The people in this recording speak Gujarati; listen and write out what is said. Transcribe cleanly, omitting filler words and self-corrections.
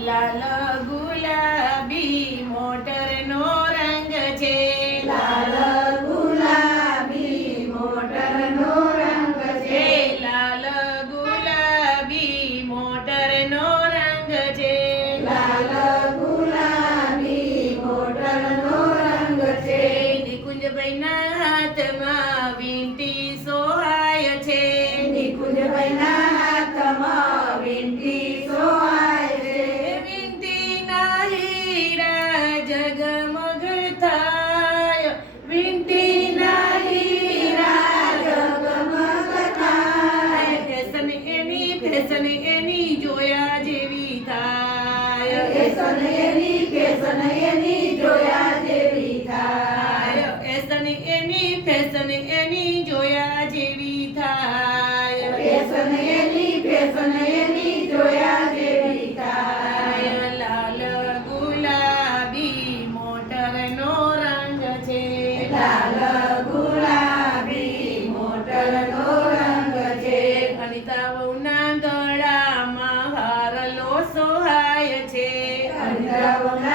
લાલ ગુલાબી મોટરનો રંગ છે. લાલ ગુલાબી મોટરનો રંગ છે. લાલ ગુલાબી મોટરનો રંગ છે. લાલ ગુલાબી મોટરનો રંગ છે. નિકુંજભાઈના હાથમાં વીંટી સોહાય છે. નિકુંજભાઈના હાથમાં વીંટી સોહાય છે. વીંટીના હીરા જગમગ થાય. વીંટીના હીરા જગમગ થાય. ફેશન એની જોયા જેવી થાય. ફેશન એની જોયા જેવી થાય. ફેશન એની જોયા જેવી થાય. ફેશન એની જોયા જેવી થાય. લાલ ગુલાબી મોટરનો રંગ છે. લાલ ગુલાબી મોટરનો રંગ છે. અનિતા વહુના ગળામાં હારલો સોહાય છે. અંધાવના